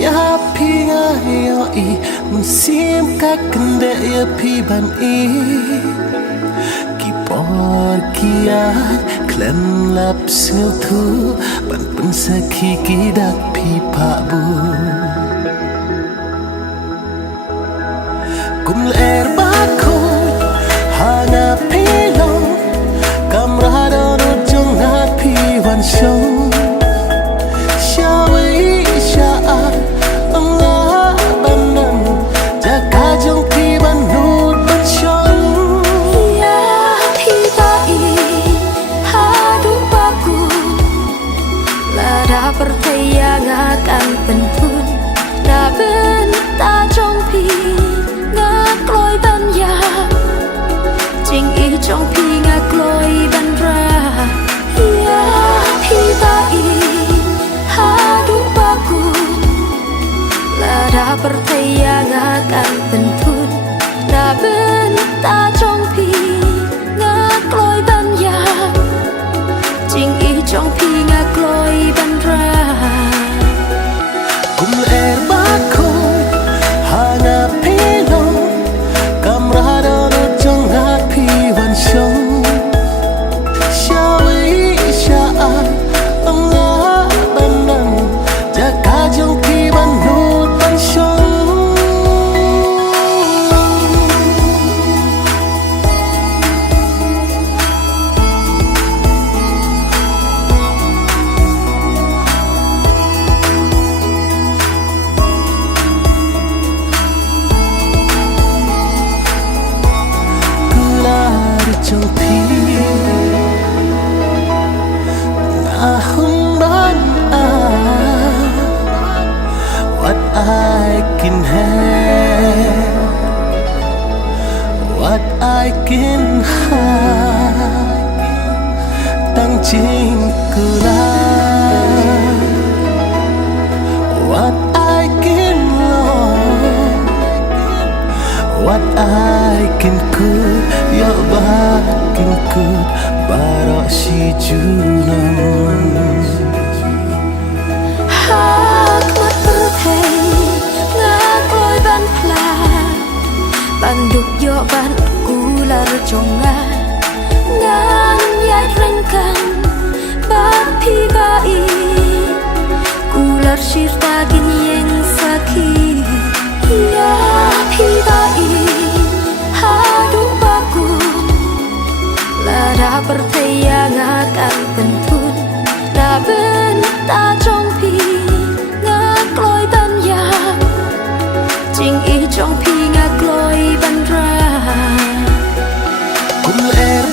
Ya pinga yo I musim kakende ya pi ban I Kipor kiat klem lap sngil tu ban pensaki kidak pi pak bu Kum ler bakut hana pilong kamrado no jongat pi wan show percaya akan pentun na bên ta trong pi ngạc lối ban ya chính ý trong pi ngạc lối ban ra ya pi ta i hadu baku lara percaya akan pentun na bên ta trong pi ngạc lối ban ya chính ý trong pi ngạc lối ban ra Kum ler bakut hana pilong kamrado no jongat pi wan show Shawi shaan Allah banan jaka jong pi ban nut ban show trong pi ngahun ban what I can have what I can have tang ching kula what I can love what I can could yo bakin could barok si junam hak mat perthei ngak loi ban pla ban duk yo ban kular jonga ngan yai rengkan ban pi bai kular shirta gin yeng sakit ya pi bai hadu baku lara percaya akan pentun na bên ta trong pi ngạc lối ban ya chính ý trong pi ngạc lối ban ra kum ler